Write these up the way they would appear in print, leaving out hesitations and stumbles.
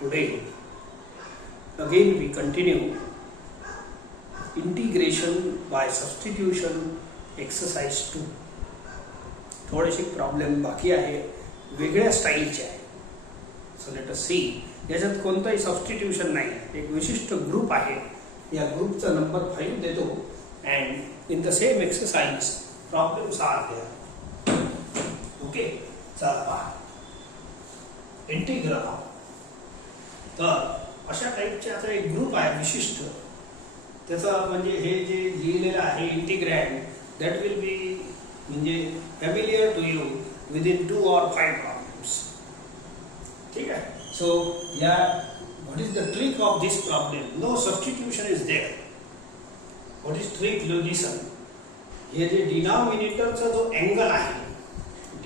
Today, again we continue integration by substitution exercise 2. थोडेसे problem बाकी आहे, वेगळ्या स्टाईलचे आहे. So let us see. याच्यात कोणताही सबस्टिट्यूशन नाही, एक विशिष्ट ग्रुप आहे. या ग्रुपचा नंबर 5 देतो and in the same exercise problem solve करा. ओके, चला पहा. इंटिग्रल तर अशा टाईपचे आता एक ग्रुप आहे विशिष्ट. त्याचा म्हणजे हे जे लिहिलेलं आहे इंटिग्रँड दॅट विल बी म्हणजे familiar to you within 2 or 5 problems. ठीक आहे. सो या what is the trick of this problem? No substitution is there. What is trick? Listen. हे जे डिनॉमिनेटरचा जो अँगल आहे,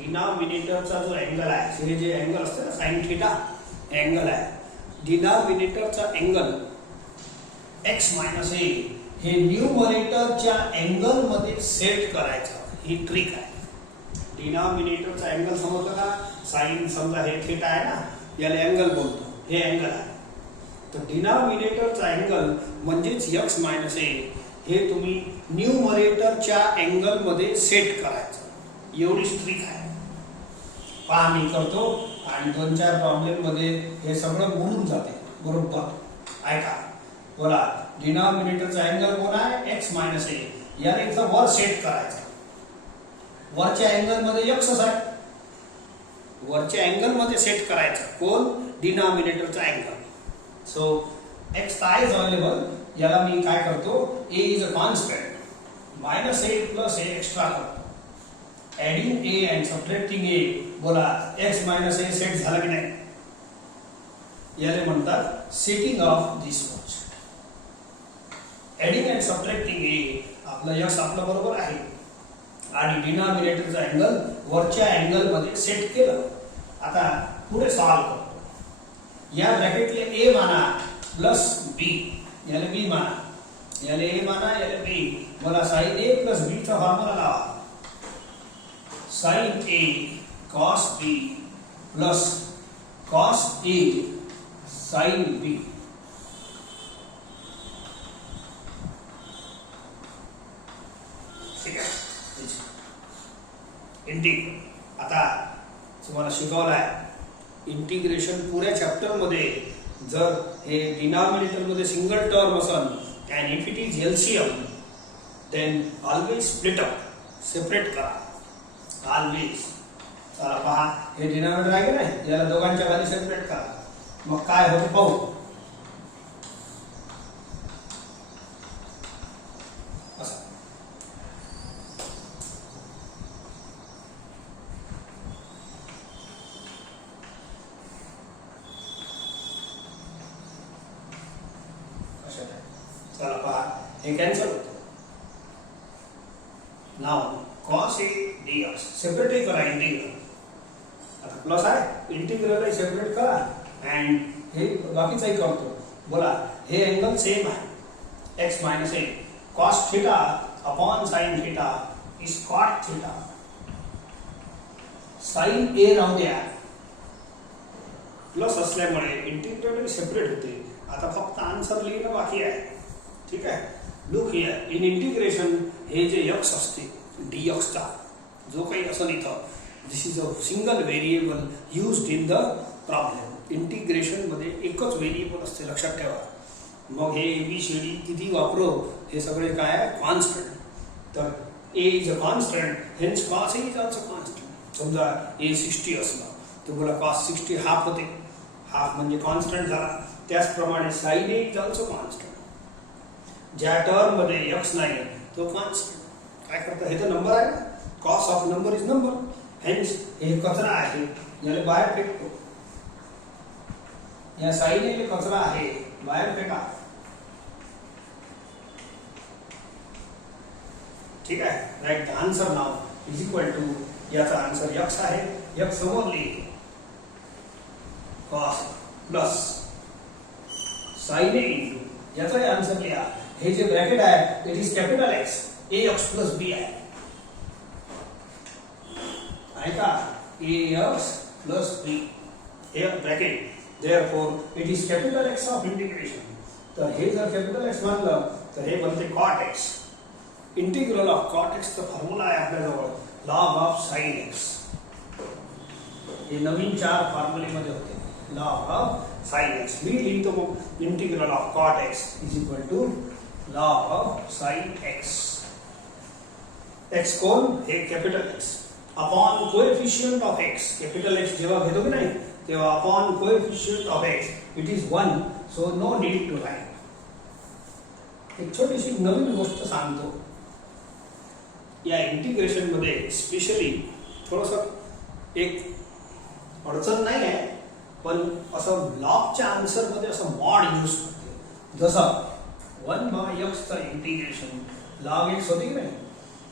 डिनॉमिनेटरचा जो अँगल आहे, हे जे अँगल असतं ना साइन थिटा अँगल आहे. डिनॉमिनेटरचा अँगल x मायनस a हे न्यूमरेटरच्या अँगल मध्ये सेट करायचं. ही ट्रिक आहे. डिनॉमिनेटरचा अँगल समजलं का? साइन समजा हे थिटा आहे ना, याला अँगल बोलतो. हे अँगल आहे. तर डिनॉमिनेटरचा अँगल म्हणजेच x मायनस a हे तुम्ही न्यूमरेटरच्या अँगल मध्ये सेट करायचं. एवढीच ट्रिक आहे. पहा मी करतो आणि 2-4 प्रॉब्लेम मध्ये हे सगळं बोलून जाते बरोबर. ऐका, बोला. डिनॉमिनेटरचा अँगल कोण आहे? x minus a. याला इथं वर सेट करायचं. वरच्या अँगल मध्ये x आहे. वरच्या अँगल मध्ये सेट करायचं. कोण? डिनॉमिनेटरचा अँगल. सो x आहे अवेलेबल. याला मी काय करतो? a is a constant. Minus a plus a extra करतो. Adding a and subtracting a. बोला, x मायनस a सेट झाला की नाही? याला म्हणतात setting of this function. Adding and subtracting a. आपला x आपला बरोबर आहे आणि डिनॉमिनेटरचा अँगल वरच्या अँगल मध्ये सेट केलं. आता पुढे सॉल्व करतो. या ब्रॅकेटले a माना प्लस b. याला b माना. याला a माना, याला b. बोला sin a प्लस b चा फॉर्म्युला लावा. sin a cos b plus cos a sin b. ठीक आहे. इंटिग्रल आता तुम्हाला शिकवलं आहे. इंटिग्रेशन पुऱ्या चॅप्टर मध्ये जर हे डिनॉमिनेटर मध्ये सिंगल टर्म असेल and if it is LCM then always split up, separate करा. ऑलवेज. चला पहा, हे डिनॉमिनेटर आहे की नाही, याला दोघांच्या खाली सेपरेट करा. मग काय होते पाहू. चला पहा, हे कॅन्सल होतं. नाव cos a dx सेपरेट करा. इंटिग्रल आता प्लस आहे, इंटिग्रल सेपरेट करा अँड हे बाकीचाही करतो. बोला, हे अँगल सेम आहे. x minus a cos theta upon sin theta is cot theta. sin a राहू द्या. प्लस असल्यामुळे इंटिग्रल सेपरेट होते. आता फक्त आन्सर लिहिणं बाकी आहे. ठीक आहे. Look here. इन इंटिग्रेशन हे जे x असते dx चा जो काही असेल इथं, this is a single variable used in the problem. Integration मध्ये एकच व्हेरिएबल असते, लक्षात ठेवा. मग हे ABCD किती वापरो, हे सगळे काय आहे? कॉन्स्टंट. तर a is a constant, hence cos a is also constant. समजा a 60 असला तर बोला cos 60 हाफ होते. हाफ म्हणजे कॉन्स्टंट झाला. त्याचप्रमाणे sin a is also constant. ज्या टर्म मध्ये x नाही तो कॉन्स्टंट. काय करता? हे तर नंबर आहे. Cos of number is number. Hence हे कचरा आहे, याला बाहेर फेकतो. या साईडने कचरा आहे, बाहेर फेका. ठीक आहे. Right. The answer now is equal to, याचा आन्सर x आहे. x समोर लिहितो. Cos plus sign a into याचा आन्सर लिहा. हे जे ब्रॅकेट आहे it is capital X. ax plus b आहे. आहे का? ax प्लस b हे bracket therefore it is capital X of integration. तर हे जर कॅपिटल एक्स मानलं तर हे बनते cot x. Integral of cot x चा फॉर्म्युला आहे आपल्याजवळ log of sin x. हे नवीन 4 फॉर्म्युलेमध्ये होते. log of sin x. मी लिहितो मग integral of cot x is equal to log of sin x. x कोण? हे capital x upon coefficient of x. Capital x जेव्हा घेतो की नाही तेव्हा upon coefficient of x it is 1, so no need to write. एक छोटीशी नवीन गोष्ट सांगतो. या इंटिग्रेशन मध्ये स्पेशली थोडंसं एक अडचण नाही आहे, पण असं लॉगच्या आन्सर मध्ये असं मॉड यूज करते. जसं 1/x चा इंटिग्रेशन log x होते की नाही,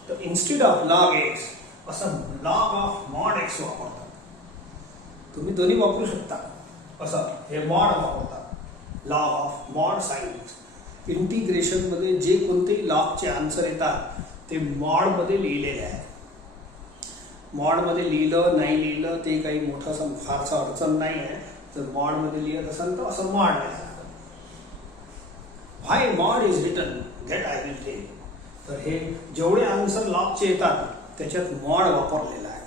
तर इन्स्टेड ऑफ log x असं log ऑफ मॉड x वापरतात. तुम्ही दोन्ही वापरू शकता. असं हे मॉड वापरतात log of mod sin x. Integration मध्ये जे कोणतेही लॉगचे आन्सर येतात ते मॉड मध्ये लिहिलेले आहेत. मॉड मध्ये लिहिलं नाही लिहिलं ते काही मोठं फारसं अडचण नाही आहे. जर मॉड मध्ये लिहित असाल तर असं मॉड लिहायचं. Why mod is written that I will tell. तर हे जेवढे आन्सर लॉगचे येतात त्याच्यात मॉड वापरलेला आहे.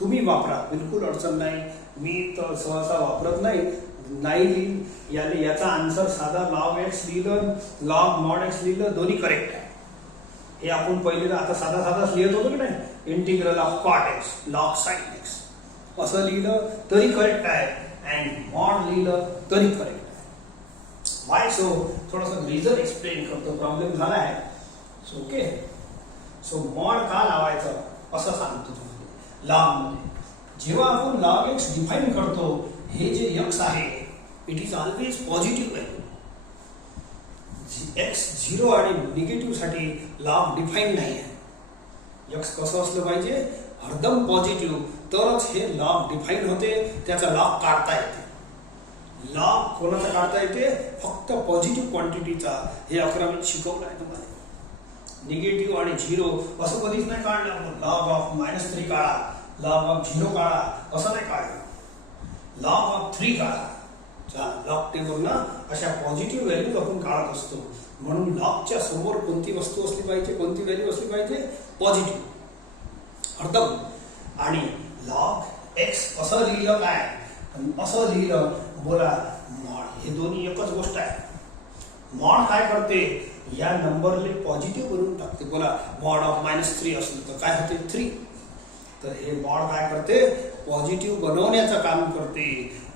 तुम्ही वापरा, बिलकुल अडचण नाही. मी तर सहसा वापरत नाही. याचा आन्सर साधा log x लिहिलं, log mod x लिहिलं, दोन्ही करेक्ट आहे. हे आपण पहिले आता साधाच लिहित होतो की नाही, integral of cot x log sin x असं लिहिलं तरी करेक्ट आहे, अँड मॉड लिहिलं तरी करेक्ट आहे. वाय सो थोडंसं रिझन एक्सप्लेन करतो. प्रॉब्लेम झाला आहे. सो ओके, सो मॉड का लावायचं असं सांगतो तुम्हाला. log मध्ये जेव्हा आपण log x डिफाइन करतो, हे जे x आहे it is always positive value. x 0 आणि निगेटिव्ह साठी log डिफाइन नाही आहे. x कसं असलं पाहिजे, हरदम पॉझिटिव्ह, तरच हे log डिफाइन होते. त्याचा log काढता येते. log कोणाचा काढता येते? फक्त पॉझिटिव्ह क्वांटिटीचा. हे 11वीत शिकवलं आहे तुम्हाला. निगेटिव्ह आणि 0 असं कधीच नाही काढलं आपण. log ऑफ -3 काढा, log ऑफ 0 काढा, असं नाही काढलं. log ऑफ 3 काढा. लॉग टेबल ना अशा पॉझिटिव्ह व्हॅल्यूज आपण काढत असतो. म्हणून लॉगच्या समोर कोणती वस्तू असली पाहिजे, कोणती व्हॅल्यू असली पाहिजे? पॉझिटिव्ह हरदम. आणि log x असं लिहिलं काय, असं लिहिलं बोला मॉड. हे दोन्ही एकच गोष्ट आहे. मॉड काय करते, या नंबरले पॉझिटिव्ह बनवून टाकते. बोला मॉड ऑफ -3 असेल तर काय होते? 3. तर हे मॉड काय करते, पॉझिटिव्ह बनवण्याचं काम करते.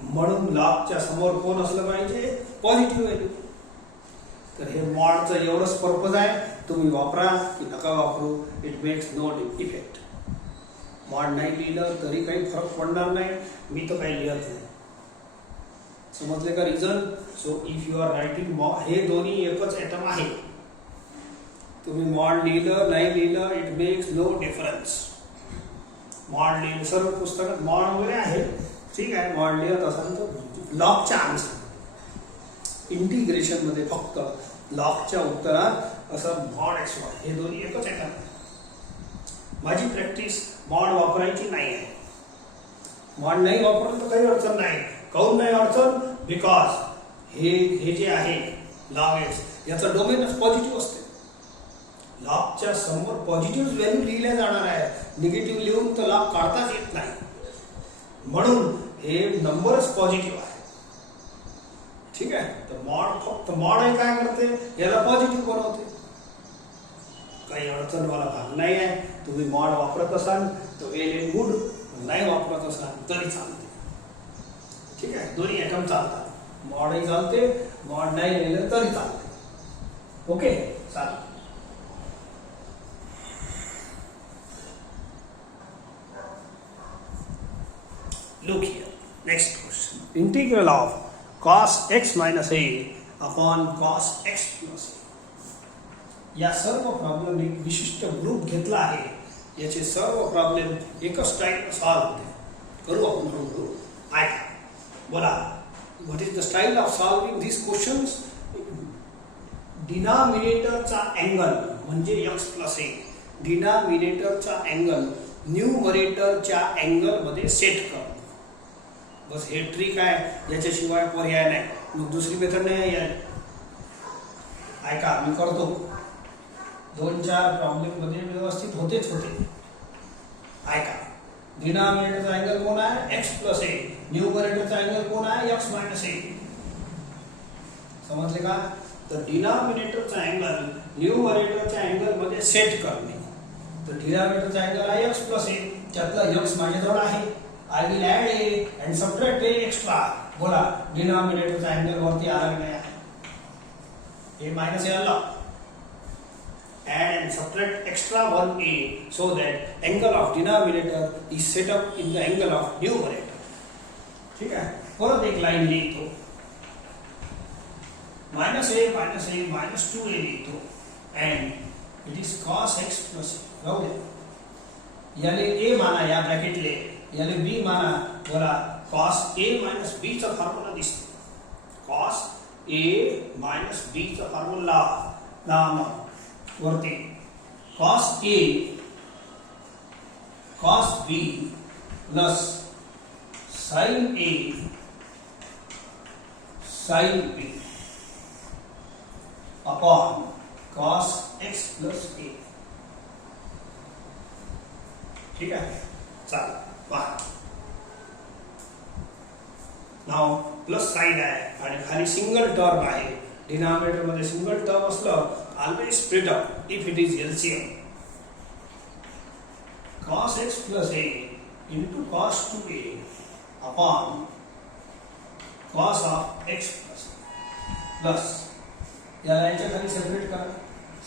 म्हणून लॉगच्या समोर कोण असलं पाहिजे? Positive value. तर हे मॉडचं एवढंच पर्पज आहे. तुम्ही वापरा की नका वापरू, it makes no effect. Mod नाही लिहिलं तरी काही फरक पडणार नाही. मी तर काही लिहत नाही. समजले का reason? So if you are writing mod, हे दोन्ही एकच ॲटम आहे. तुम्ही मॉड लिहिलं नाही लिहिलं it makes no difference. Mod लिहिलं, सर्व पुस्तकात मॉड वगैरे आहे, ठीक आहे. मॉड लिहत असाल तर लॉगच्या आन्सर इंटिग्रेशन मध्ये फक्त लॉगच्या उत्तरात असं मॉड x y हे दोन्ही एकच आहे. माझी प्रॅक्टिस मॉड वापरायची नाही आहे. मॉड नाही वापरलं तर काही अडचण नाही. काऊन नाही अडचण? बिकॉज हे जे आहे log x याचा डोमेनच पॉझिटिव्ह असते. लॉगच्या समोर पॉझिटिव्ह व्हॅल्यू लिहिल्या जाणार आहे. निगेटिव्ह लिहून तर लॉग काढताच येत नाही. म्हणून हे नंबरच पॉझिटिव्ह आहे. ठीक आहे. तर मॉड फक्त मॉड आहे काय करते, याला पॉझिटिव्ह बनवते. काही अडचणवाला भाग नाही आहे. तुम्ही मॉड वापरत असाल तर वेल एंड गुड, नाही वापरत असाल तरी चालते. ठीक आहे. दोन्ही ॲटम चालतात. मॉडही चालते, मॉड नाही लिहिलं तरी चालते. ओके, चालेल. Look here, next question. Integral of cos x minus a upon cos x plus a. या सर्व प्रॉब्लेम एक विशिष्ट ग्रुप घेतला आहे. याचे सर्व प्रॉब्लेम एकच स्टाईल सॉल्व होते. करू आपण हळूहळू. ऐका, बोला what is the style of solving this questions. डिनॉमिनेटरचा अँगल म्हणजे x प्लस a. डिनॉमिनेटरचा अँगल न्यूमरेटरच्या अँगल मध्ये सेट कर. बस हे ट्रिक आहे, याच्याशिवाय पर्याय नाही. मग दुसरी मेथड नाही आहे. ऐका मी करतो. 2-4 प्रॉब्लेम मध्ये व्यवस्थित होतेच होते. ऐका, डिनॉमिनेटरचा अँगल कोण आहे? X plus a. न्यूमरेटरचा अँगल कोण आहे? X minus a. समजले का? तर डिनॉमिनेटरचा अँगल न्यूमरेटरच्या अँगल मध्ये सेट करणे. तर डिनॉमिनेटरचा अँगल आहे एक्स प्लस ए. त्यातला एक्स माझ्याजवळ आहे. I will add a and subtract a extra. बोला, डिनॉमिनेटरचा अँगल वरती आला नाही आहे. ए मायनस ए आला. Add and subtract extra 1a so that angle of denominator is set up in the angle of numerator. ठीक है? परत एक लाइन लिखो. minus a minus 2a लिखो and it is cos x plus राहू दे. याले a माना या ब्रॅकेट ले, याले b माना. बोला, cos a minus b चा फॉर्म्युला दिसतो. cos a minus b चा फॉर्म्युला नाम वरती cos A cos B plus sin A sin B upon cos X plus A. ठीक आहे? चला पहा. नाव प्लस साइन आहे आणि खाली सिंगल टर्म आहे. डिनॉमिनेटर मध्ये सिंगल टर्म असलं always split up if it is LCM. Cos x plus a into cos 2a upon cos of x plus plus या लाईनच्या खाली सेपरेट करा.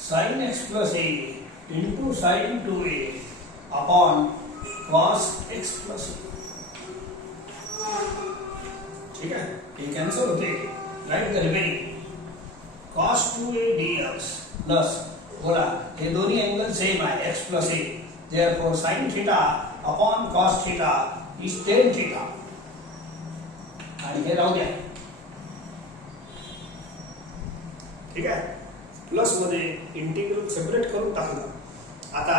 sin x plus a into sin 2a upon cos x plus a. ठीक है? ये cancel होते. Right the remaining cos 2a dx plus, बोला हे दोन्ही अँगल सेम आहे, x plus a. therefore sin theta upon cos theta is tan theta. आणि हे राहू द्या. ठीक आहे? प्लस मध्ये इंटिग्रल सेपरेट करून टाकलं. आता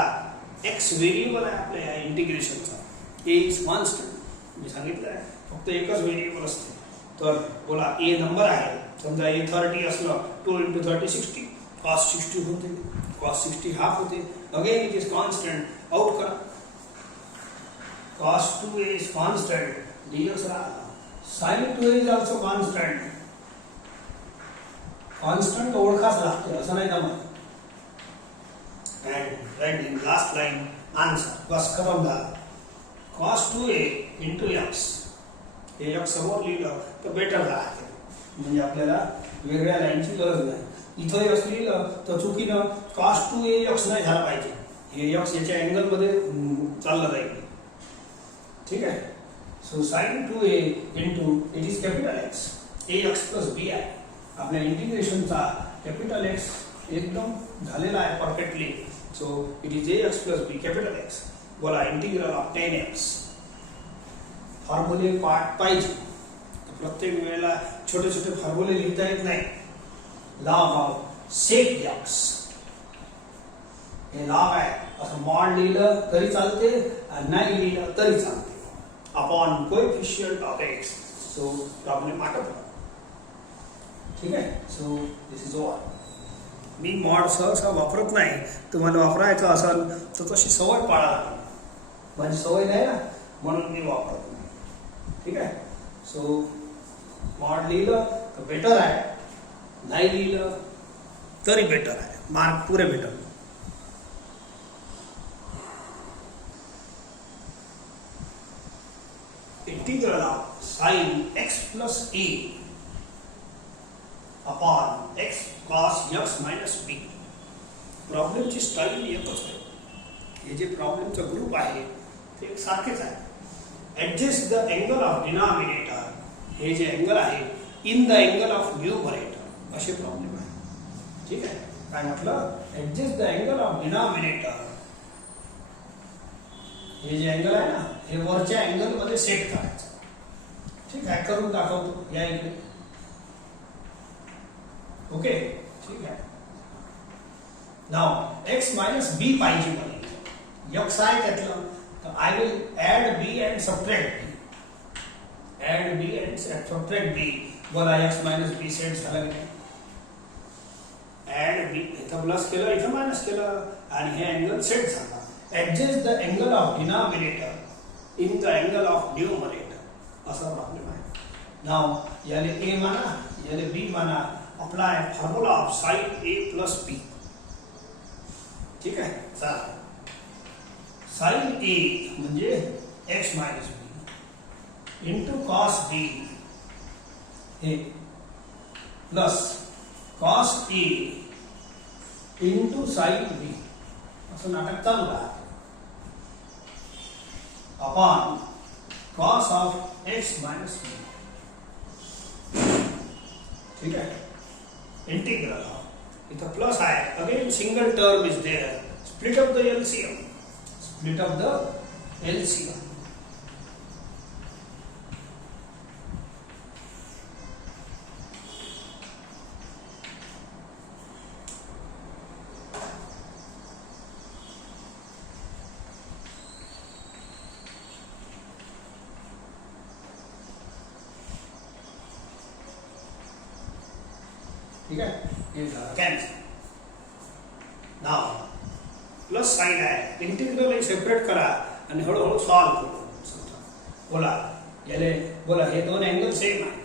x व्हेरिएबल आहे आपल्या या इंटिग्रेशनचा. a is constant. मी सांगितलं आहे फक्त एकच व्हेरिएबल असते. तर बोला a नंबर आहे. समजा a 30 असलं, 2 into 30 60. cos 60 होते. cos 60 हाफ होते. Again it is constant. Out करा. cos 2a is constant. dx राहिला. sin 2a is also constant. Constant ओळखाच लागते, असं नाही जमत. and right in last line answer. बस खतम झाला. cos 2a into x. हे x समोर लिहिलं तर बेटर राहते. म्हणजे आपल्याला वेगळ्या लाईनची गरज नाही. इथं x लिहिलं तर चुकीनं cos 2a x नाही झाला पाहिजे. हे x याच्या अँगल मध्ये चाललं जाईल. ठीक आहे? So sin 2a into it is capital X. ax plus b आहे. आपल्या इंटिग्रेशनचा कॅपिटल X एकदम झालेला आहे perfectly. So it is ax plus b capital X. बोला, इंटिग्रल ऑफ tan x. फॉर्म्युले पार्ट पाहिजे. प्रत्येक वेळेला छोटे छोटे फॉर्म्युले लिहिता येत नाही. लॉग ऑफ सेक एक्स हे लॉग आहे. असं मॉड लिहिलं तरी चालते आणि नाही लिहिलं तरी चालते. Upon coefficient of x. So problem आठवतो. ठीक आहे? So this is all. Me mod सहसा वापरत नाही. तुम्हाला वापरायचं असेल तर तशी सवय पाळा. माझी सवय नाही ना, म्हणून मी वापरत नाही. ठीक आहे? सो मॉड लिहिलं तर बेटर आहे, नाही लिहिलं तरी बेटर आहे. मार्क पुरे भेटल. Integral of sin x plus a upon x cos x minus b. प्रॉब्लेमची स्टाईल एकच आहे. हे जे प्रॉब्लेमचा ग्रुप आहे ते एक सारखेच आहे. Adjust the angle of denominator. हे जे अँगल आहे in the angle of numerator असे प्रॉब्लेम आहे. ठीक आहे? काय म्हटलं? Adjust the angle of denominator. हे जे अँगल आहे ना, हे वरच्या अँगल मध्ये सेट करायचं. ठीक आहे? करून दाखवतो. या इकडे. ओके? ठीक आहे. नाव x मायनस b पाहिजे मला. x आहे त्यातलं, तर I will add b and subtract b. Add b and subtract b. बोला x मायनस बी सेट झाला की नाही? ऍड बी इथं प्लस केलं, इथं मायनस केलं आणि हे अँगल सेट झाला. Adjust the angle of denominator in the angle of numerator असा प्रॉब्लेम आहे. नाव याले ए माना, याले बी माना. Apply formula of sine a plus b. ठीक आहे, चला. साइन ए म्हणजे x minus b into cos b हे plus cos a into sine b असं नाटक चालू आहे. Upon cos of x minus बी. ठीक आहे, इंटिग्रल ऑफ इथं प्लस आहे. Again single term is there. Split of the LCM. Split of the LCM. ठीक आहे, हे झालं कॅन्सल. नाव प्लस साइन आहे. इंटिग्रल सेपरेट करा आणि हळूहळू सॉल्व करू. बोला याले बोला हे दोन अँगल सेम आहे.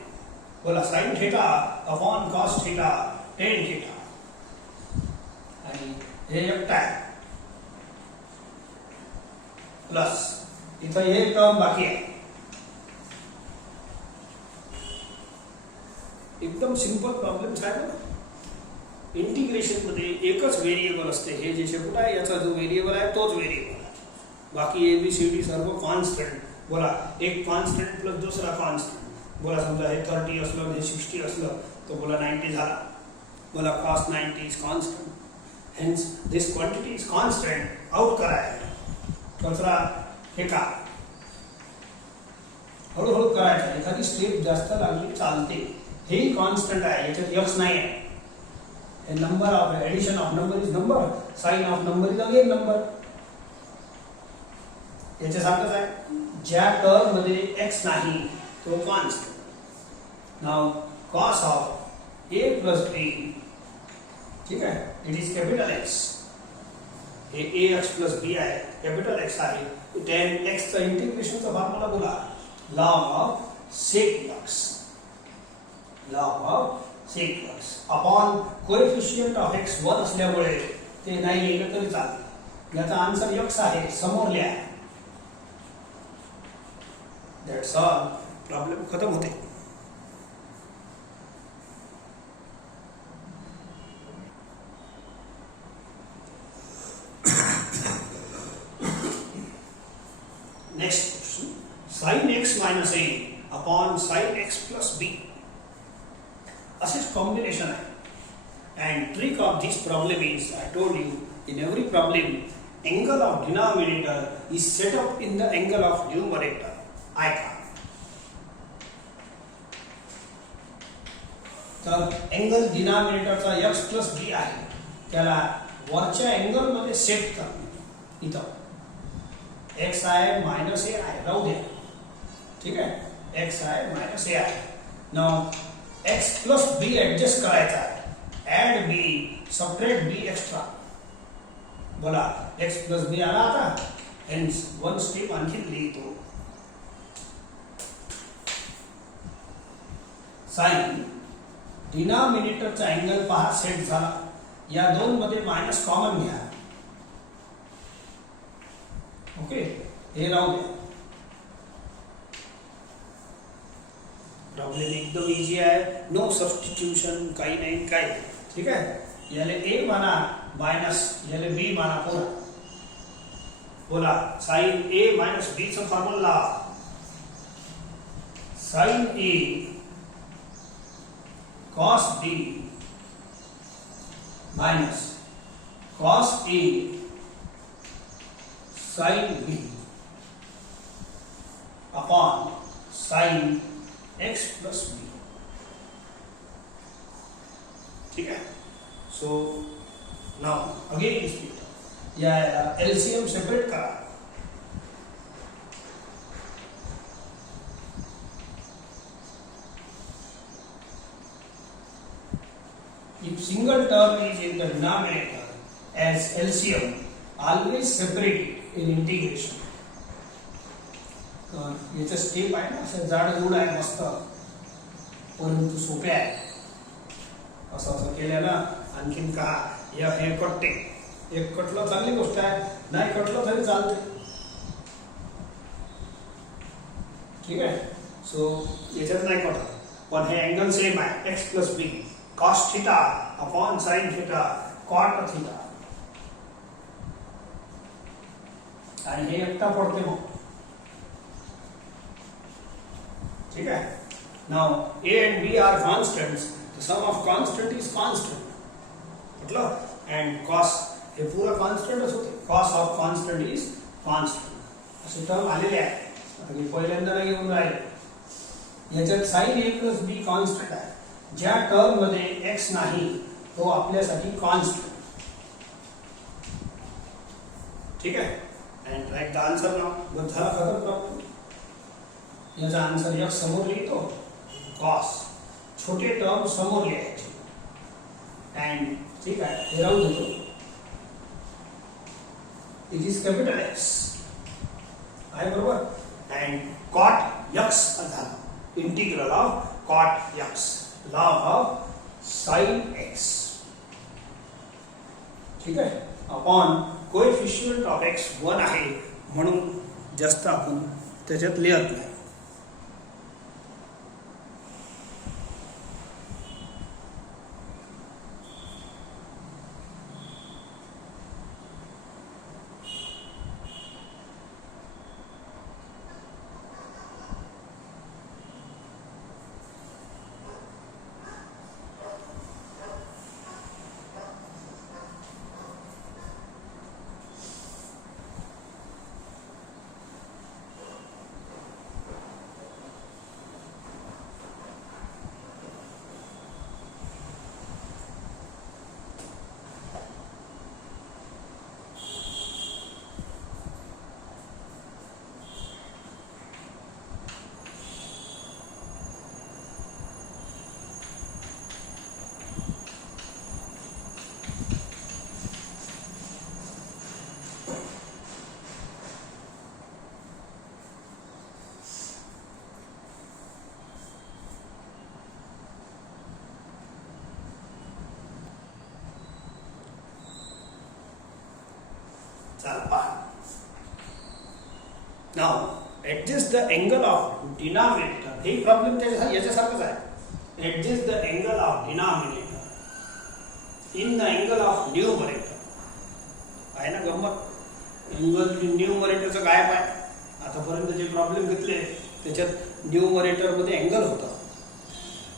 बोला sign theta upon cos theta tan theta आणि हे एकटा आहे प्लस इथं हे टर्म बाकी आहे. एकदम सिंपल प्रॉब्लेम्स आहे ना. इंटिग्रेशन मध्ये एकच व्हेरिएबल असते. हे जे शेवट आहे याचा जो व्हेरिएबल आहे तोच व्हेरिएबल आहे. बाकी एबीसीडी सर्व कॉन्स्टंट. बोला एक कॉन्स्टंट प्लस दुसरा कॉन्स्टंट. बोला समजा हे 30 असलं हे 60 असलं तर बोला 90 झाला. बोला cos 90 is constant. Hence this quantity is constant. Out करायला कचरा फेका. हळूहळू करायचा. एखादी स्टेप जास्त लागली चालते. हे कॉन्स्टंट आहे, याच्यात एक्स नाही आहे. Number of addition of number is number. Sine of number is again number. याच्यासारखंच आहे. ज्या टर्म मध्ये एक्स नाही तो constant. Now cos of a plus b. ठीक आहे, इट इज कॅपिटल एक्स. हे ए एक्स प्लस बी आहे, कॅपिटल एक्स आहे. टेन एक्सचा इंटिग्रेशनचा फॉर्म्युला बोला log of sec x. Log of sec x upon coefficient of x 1 असल्यामुळे ते नाही लिहिलं तरी चालतं. याचा आन्सर एक्स आहे, समोर लिहा. That's all. प्रॉब्लेम खतम होते. Next question. Sine x minus A upon sine x plus B असेच कॉम्बिनेशन आहे. And trick of this problem is, I told you, in every problem, angle of denominator is set up in the angle of numerator. I तर angle डिनॉमिनेटरचा x plus बी आहे त्याला वरच्या angle मध्ये set कर. इथं x आहे minus ए आहे, राहू द्या. ठीक आहे, x आहे मायनस ए आहे. नाउ x प्लस बी ऍडजस्ट करायचा आहे. ऍड बी सबट्रॅक्ट बी एक्स्ट्रा. बोला x प्लस बी आला आता. हेन्स वन स्टेप आणखी लिहितो. साइन डिनॉमिनेटरचा अँगल पहा सेट झाला. या दोन मध्ये मायनस कॉमन घ्या. ओके, हे राहू द्या. प्रॉब्लेम एकदम इजी आहे. नो सबस्टिट्यूशन, काही नाही काय. ठीक आहे, याले ए माना मायनस याले बी माना. पुन्हा बोला साइन ए मायनस बी चा formula. Sign A cos b minus cos a sin b upon sin x plus b. ठीक है. So now again split या LCM सेपरेट करा. the denominator as LCM, always separate it in integration. याचं step आहे ना, असं जाडजूड आहे मस्त, परंतु सोपे आहे. असं असं केलं ना, आणखीन का हे कटते, एक कटलं चांगली गोष्ट आहे, नाही कटलं तरी चालते. ठीक आहे. सो याच्यात नाही कटत, पण हे अँगल सेम आहे, x plus B cos theta upon sine theta cot theta, आणि हे एकटा पडते मग. ठीक है. Now a and b are constants. The sum of constant is constant. मतलब and cos हे पूरा constant होते. Cos of constant is constant. असे टर्म आलेले आहे. आता मी पहिल्यांदा नाही घेऊन राहिले. याच्यात sin a plus b constant आहे. ज्या टर्म मध्ये x नाही तो आपल्यासाठी constant. ठीक है. And write the answer now. बस झाला खतर प्रॉब्लेम. याचा आन्सर x समोर लिहितो, cos छोटे टर्म समोर लिहायचे, and ठीक आहे हे राहू देतो, इट इज कॅपिटल X आहे बरोबर, and cot x झाला integral of cot x log of sin x. ठीक आहे. अपॉन कोएफिशियंट ऑफ x 1 आहे म्हणून जास्त आपण त्याच्यात लिहत नाही. Now adjust the angle of denominator. हे प्रॉब्लेम याच्यासारखंच आहे. Adjust the angle of denominator in the angle of numerator. आहे ना गंमत. अँगल न्यूमरेटरचं गायब आहे. आतापर्यंत जे प्रॉब्लेम घेतले त्याच्यात न्यूमरेटर मध्ये अँगल होता.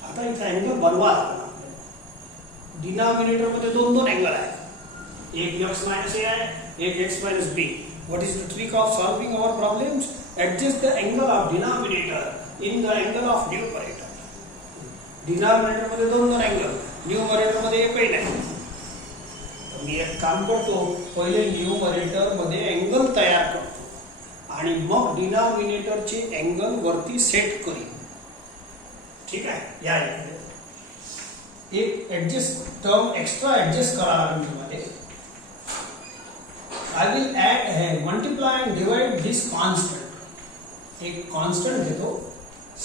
आता इथे अँगल बनवा लागला. डिनॉमिनेटर मध्ये दोन दोन अँगल आहेत. एक x minus a आहे, एक x minus b. What is the trick of solving our problems? Adjust the angle of denominator in the angle of numerator. Denominator मध्ये दोन दोन अँगल, न्यूमरेटर मध्ये एकही नाही. तर मी एक काम करतो, पहिले न्यूमरेटर मध्ये अँगल तयार करतो आणि मग डिनॉमिनेटरचे अँगल वरती सेट करीन. ठीक आहे. या एक ऍडजस्ट टर्म एक्स्ट्रा ऍडजस्ट करा लागेल तुम्हाला. I will add multiply and divide this constant. एक constant घेतो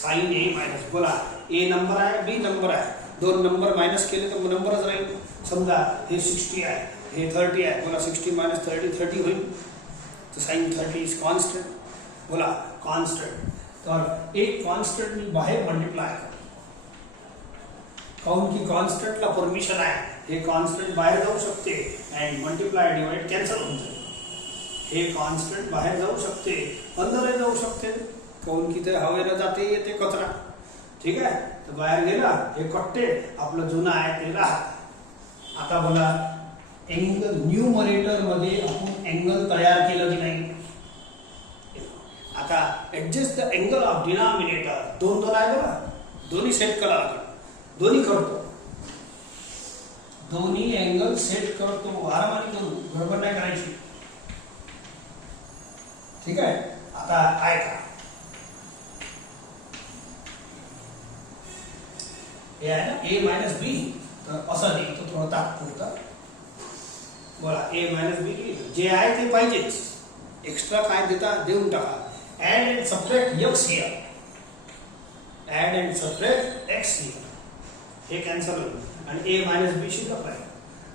sin a minus, बोला a नंबर आहे b नंबर आहे, दोन नंबर मायनस केले तर नंबरच राहील. समजा हे 60 आहे हे 30 आहे, बोला 60 minus 30 होईल, तर sin 30 is constant. बोला constant. तर एक constant मी बाहेर मल्टिप्लाय करतो, काऊन की कॉन्स्टंटला परमिशन आहे. हे कॉन्स्टंट बाहेर जाऊ शकते आणि मल्टिप्लाय डिवाइड कॅन्सल होऊन जाईल. हे कॉन्स्टंट बाहेर जाऊ शकते, अंदरही जाऊ शकते, काऊन की ते हवेला जाते येते कचरा. ठीक आहे. तर बाहेर गेला हे कट्टे, आपलं जुनं आहे ते राहत. आता बोला अँगल न्यूमरेटर मध्ये आपण अँगल तयार केलं की नाही. आता adjust the angle of denominator. दोन दोन आहे बघा, दोन्ही सेट करा लागेल. दोन्ही करतो, दोन्ही अँगल सेट करतो, आरामाने करू, गडबड नाही करायची. ठीक आहे. आता ऐका, हे आहे ना a मायनस बी, तर असं लिहितो थोडं तात्पुरतं. बोला a मायनस बी लिहिलं, जे आहे ते पाहिजेच, एक्स्ट्रा काय देऊन टाका. Add and subtract x here, add and subtract x here, हे कॅन्सल होईल आणि a मायनस बी शिल्लक राहील.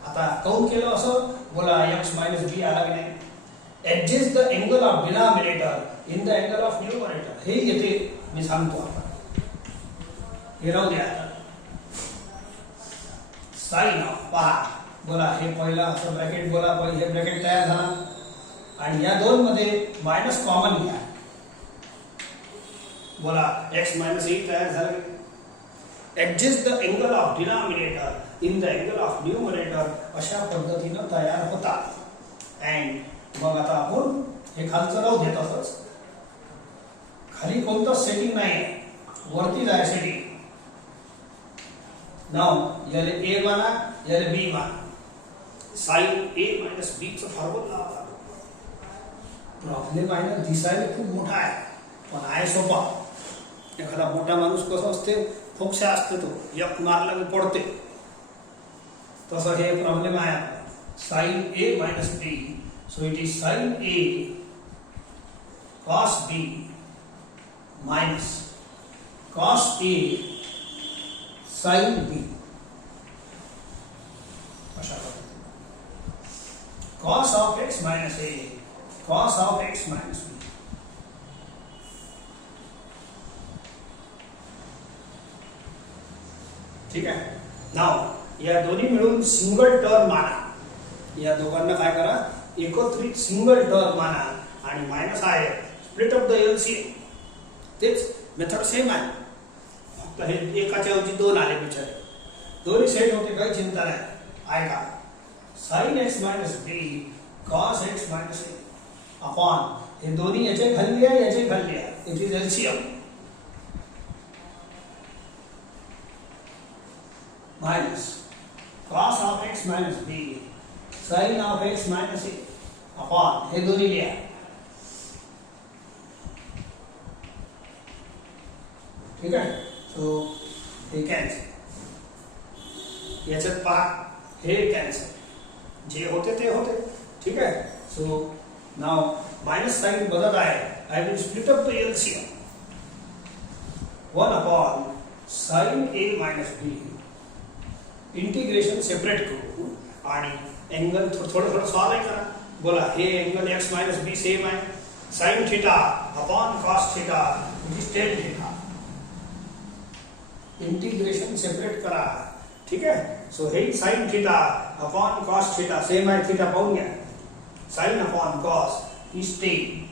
आता काऊन केलं असं, बोला x मायनस बी आला की नाही. Adjust the angle of denominator in the angle of numerator, हे येते मी सांगतो. आता हे राहू द्या. साइन ऑफ पहा, बोला हे पहिला असं ब्रॅकेट, बोला हे ब्रॅकेट तयार झाला आणि या दोन मध्ये मायनस कॉमन घ्या. बोला x मायनस ए तयार झालं. Adjust the angle of denominator in the angle of numerator, अशा पद्धतीनं तयार होतात. अँड मग आता आपण हे खालचं राहू देत असंच, खाली कोणतं सेटिंग नाही, वरती जाय सेटिंग. नाव याले ए माना, याले बी माना. साइन ए मायनस बी चं फॉर्म्युला लावा. प्रॉब्लेम आहे ना, दिसायला खूप मोठा आहे पण आहे सोपा. एखादा मोठा माणूस कसा असते, फोक्ष्या असते, तो एक मारला की पडते, तसं हे प्रॉब्लेम आहे. Sine A minus B, so it is sine A cos B minus cos A sine B. अशा पद्धतीने cos of x minus A cos of x minus बी. ठीक आहे. नाव या दोन्ही मिळून सिंगल टर्म माना. या दोघांना काय करा, एकत्रित सिंगल टर्म माना आणि मायनस आहे, स्प्लिट ऑफ द एलसीएम. तेच मेथड सेम आहे, फक्त हे एकाच्या ऐवजी दोन आले बिचारे. दोन्ही सेट होते, काही चिंता नाही. आहे का, sign x minus B cos x minus A upon, हे दोन्ही याचे खाल्ली आहे, याचे खाल्ली आहे, it is LCM. Minus cos of x minus b sin of x minus a upon, हे दोन्ही लिहा. ठीक आहे. सो हे कॅन्सल, याच्यात पहा हे कॅन्सल, जे होते ते होते. ठीक आहे. सो नाव मायनस साइन बदलत आहे. I will split up the LCM. 1 upon sine A minus B, integration separate करू आणि एंगल थोडं सॉल्व करा. बोला हे angle x minus B same आहे, sine theta upon cos theta which is tan theta. Integration separate करा. ठीक आहे. सो हे sine theta upon cos theta same आहे, थीटा पाहून घ्या. Sine upon cos is tan.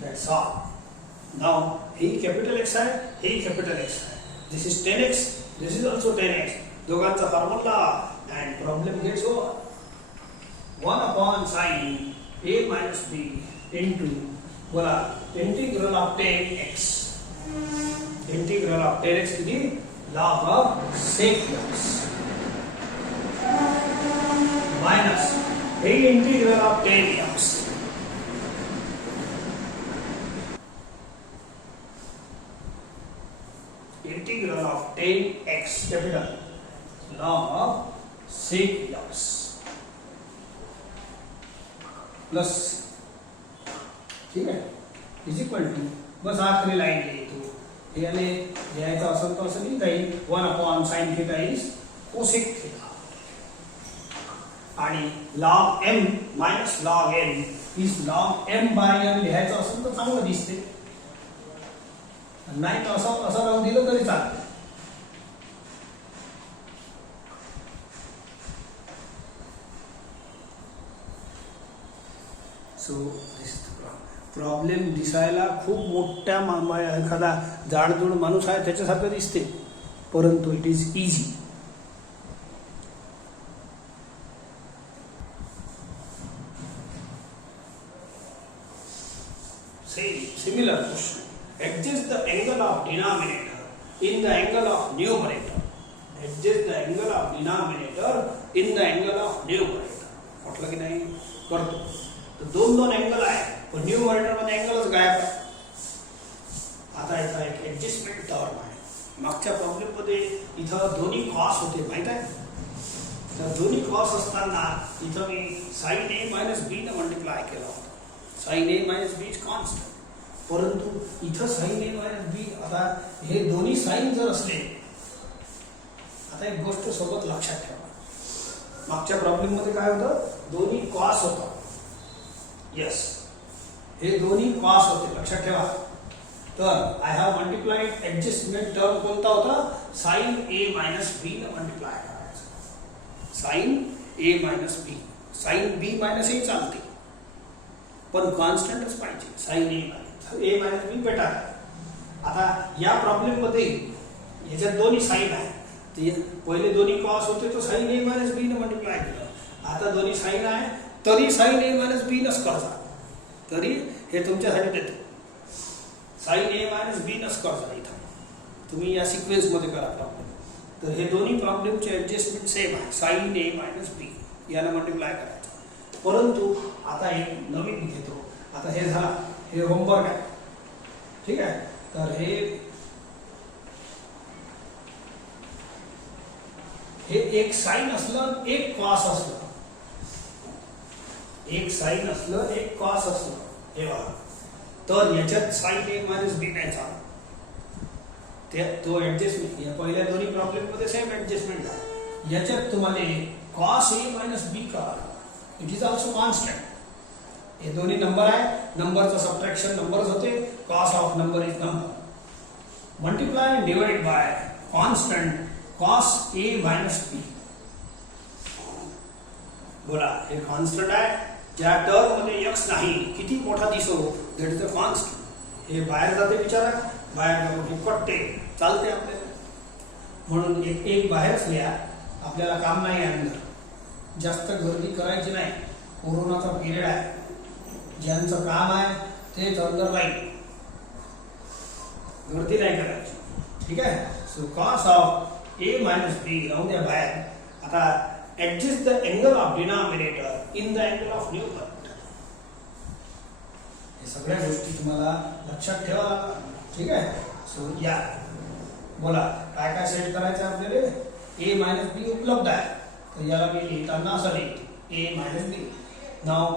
That's all. Now हे capital x आहे, हे कॅपिटल x आहे. This is 10x, this is also 10x. दोघांचा formula and problem gets over. 1 upon sin a minus b into, बोला integral of 10x. Integral of 10x to the log of sec x minus a integral of 10x. Integral of 10x capital log of sec x plus, ठीक है, is equal to, बस आखरी line लिहितो. याने लिहायचं असेल तर असं लिहिता येईल. 1 upon sine theta is cosec theta आणि log m minus log n is log m by n. लिहायचं असेल तर चांगलं दिसते, नाही तर असं राहून दिलं तरी चालतं. सो दिस प्रॉब्लेम दिसायला खूप मोठ्या एखादा जाडजूड माणूस आहे त्याच्यासारखं दिसते, परंतु it is easy. Similar question. Adjust the angle of denominator in the angle of numerator. Adjust the angle of denominator in the angle of numerator. म्हटलं की नाही करतो. तर दोन अँगल आहे पण न्यूमरेटर मध्ये अँगलच गायब आहे. आता याचा एक ऍडजस्टमेंट टर्म आहे. मागच्या प्रॉब्लेम मध्ये इथं दोन्ही कॉस होते माहित आहे. तर दोन्ही कॉस असताना इथं मी साइन ए मायनस बी ने मल्टिप्लाय केला होता. Sine A minus b is constant. परंतु इथं साइन ए मायनस बी, आता हे दोन्ही साइन जर असले, आता एक गोष्ट सोबत लक्षात ठेवा. मागच्या प्रॉब्लेम मध्ये काय होतं, दोन्ही कॉस होता. यस, हे दोन्ही कॉस होते, लक्षात ठेवा. तर I have multiplied adjustment term कोणता होता, साइन ए मायनस बी ने मल्टिप्लाय करायचं. साइन ए मायनस बी, साइन बी मायनस ए चालते पण कॉन्स्टंटच पाहिजे. साइन ए मायनस बी बेटा. आता या प्रॉब्लेम मध्ये ह्याच्यात दोन्ही साइन आहे. पहिले दोन्ही कॉस होते तो साइन ए मायनस बी ने मल्टिप्लाय केलं. आता दोन्ही साइन आहे तरी साइन ए मायनस बी नच करजा. तरी हे तुमच्यासाठी देतो. साइन ए मायनस बी नच करजा. इथं तुम्ही या सिक्वेन्स मध्ये करा प्रॉब्लेम. तर हे दोन्ही प्रॉब्लेमचे ऍडजस्टमेंट सेम आहे. साइन ए मायनस बी याला मल्टिप्लाय करायचं. परंतु आता एक नवीन घेतो. आता हे झाला, हे होमवर्क आहे. ठीक आहे. तर हे एक साइन असलं, एक कॉस असलं. एक साइन असलं, एक कॉस असलं, हे बघा. तर याच्यात साइन ए मायनस बी नाही चालत. तो ऍडजस्टमेंट या पहिल्या दोन्ही प्रॉब्लेम मध्ये सेम ऍडजस्टमेंट आहे. याच्यात तुम्हाला कॉस ए मायनस बी करा. It is also constant. हे दोन्ही नंबर आहे. नंबरचं सबट्रॅक्शन नंबरच होते. Cos of number is number. Multiply and divide by constant cos A minus B. बोला, हे कॉन्स्टंट आहे. ज्या टर्म मध्ये एक्स नाही, किती मोठा दिसो, दॅट इज अ कॉन्स्टंट. हे बाहेर जाते बिचारा, बाहेर जाऊन हे कटते, चालते आपल्याला. म्हणून एक बाहेरच लिहा. आपल्याला काम नाही अंदर. जास्त गर्दी करायची नाही. कोरोनाचा पिरियड आहे. ज्यांचं काम आहे तेच अंदर राहील. गर्दी नाही करायची. ठीक आहे. So cos of A minus B राहून द्या बाहेर. आता adjust the angle of denominator in the angle of numerator. हे सगळ्या गोष्टी तुम्हाला लक्षात ठेवा. ठीक आहे. सो या बोला, काय काय सेट करायचं आपल्याला. ए मायनस बी उपलब्ध आहे, तर याला मी लिहिताना असं लिहितो, A minus B. Now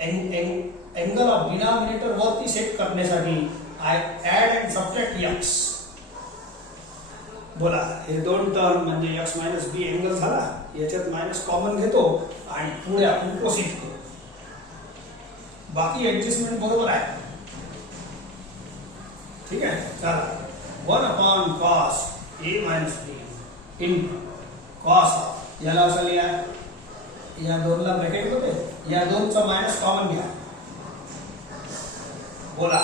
angle of denominator वरती सेट करण्यासाठी I add and subtract x. बोला, हे दोन टर्म म्हणजे एक्स मायनस बी एंगल झाला. याच्यात मायनस कॉमन घेतो आणि पुढे आपण प्रोसीड करू. बाकी ऍडजस्टमेंट बरोबर आहे. ठीक आहे. चला, 1 upon cos A minus be in cos, याला असं लिहा. या दोनला ब्रॅकेट मध्ये या दोनचा मायनस कॉमन घ्या. बोला,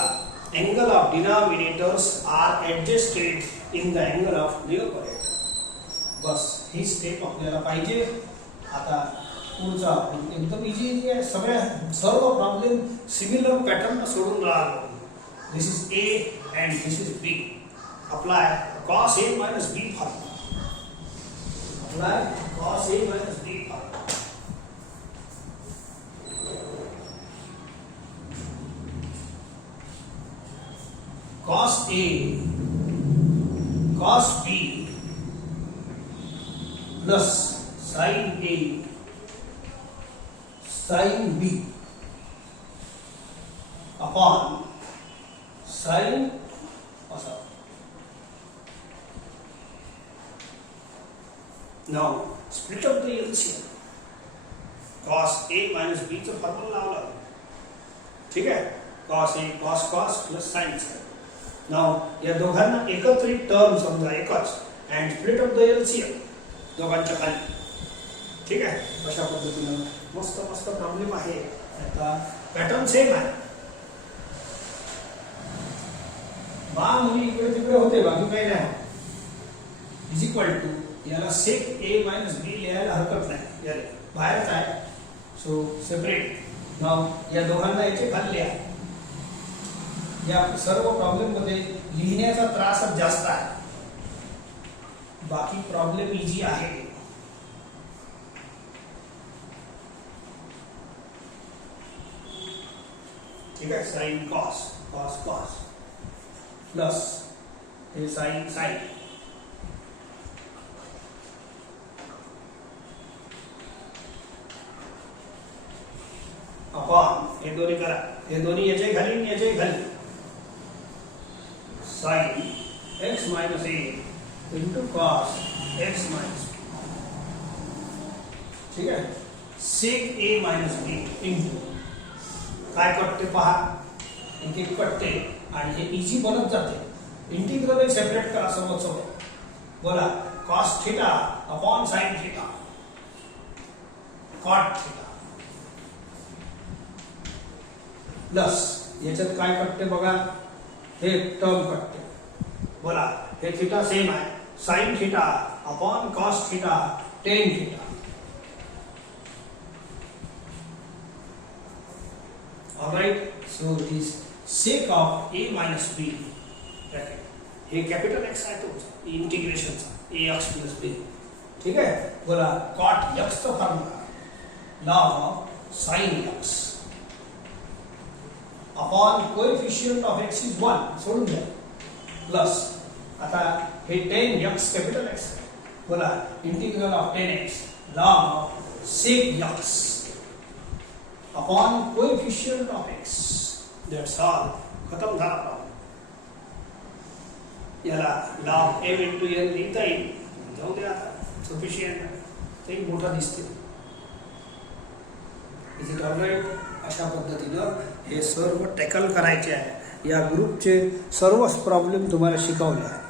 angle of denominators are adjusted in the angle of numerator. बस ही स्टेप आपल्याला पाहिजे. आता पुढचा एकदम इझी आहे. सर्व प्रॉब्लेम सिमिलर पॅटर्न सोडून राहिलो. This is A and this is B. Apply cos A minus B formula. Apply cos A minus B formula. cos A cos B plus sin A sin B upon sin now split up the LCM. cos A minus B चा formula लावला. ठीक आहे. cos A cos cos plus sin sin. Now या दोघांना एकत्रित term समजा एकच and split of the LCM दोघांच्या खाली. ठीक आहे. अशा पद्धतीने मस्त मस्त प्रॉब्लेम आहे. आता पॅटर्न सेम आहे. बा मुली इकडे तिकडे होते, बाकी काही नाही. इज इक्वल टू याला सेक ए मायनस बी लिहायला हरकत नाही. याला बाहेरच आहे. So separate. नाउ या दोघांना याचे खाली लिहा. या सर्व प्रॉब्लेम मध्ये लिहिण्याचा त्रासच जास्त आहे. बाकी प्रॉब्लेम इझी आहे. ठीक आहे. Sine cos cos cos plus हे साइन साइन अपॉन हे दोन्ही करा, हे दोन्ही याचे खाली आणि याचे खाली, साइन x मायनस ए इंटू कॉस x मायनस बी. ठीक आहे. सेक ए मायनस बी इंटू काय कटते पहा, एक एक कटते आणि हे इजी बनत जाते. इंटिग्रल एक सेपरेट करा सोबत सोबत. बोला cos theta upon sine theta cot theta plus याच्यात काय कटते बघा, हे टर्म कटते. बोला हे थीटा सेम आहे, sine theta upon cos theta tan theta. Alright. So this sec of A minus b bracket, हे कॅपिटल एक्स आहे तुमचा इंटिग्रेशनचा ए एक्स प्लस बी. ठीक आहे. बोला कॉट एक्स चा formula log of sine x upon coefficient of x is 1 सोडून द्या plus आता हे 10x कॅपिटल एक्स. बोला integral of 10x log of sec x upon coefficient of x. That's all. खतम झाला प्रॉब्लेम. याला लॉग m इंटू n लिहिता येईल, जाऊ द्या आता, सफिशियंट. ते मोठा दिसते. Is it alright. अशा पद्धतीनं हे सर्व टॅकल करायचे आहे. या ग्रुपचे सर्वच प्रॉब्लेम तुम्हाला शिकवले आहे.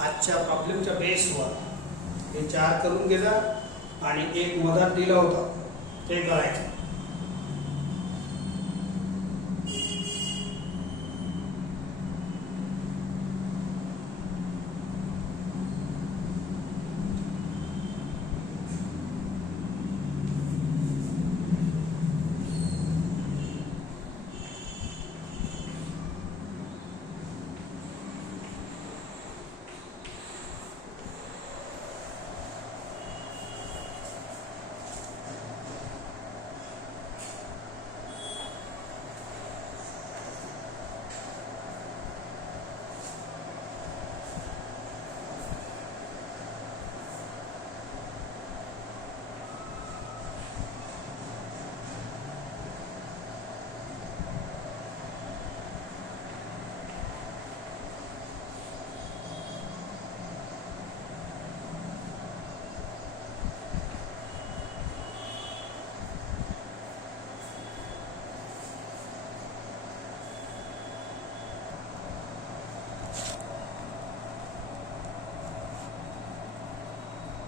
आजच्या प्रॉब्लेमच्या बेसवर हे 4 करून घ्या आणि एक मदत दिलं होतं ते करायचं.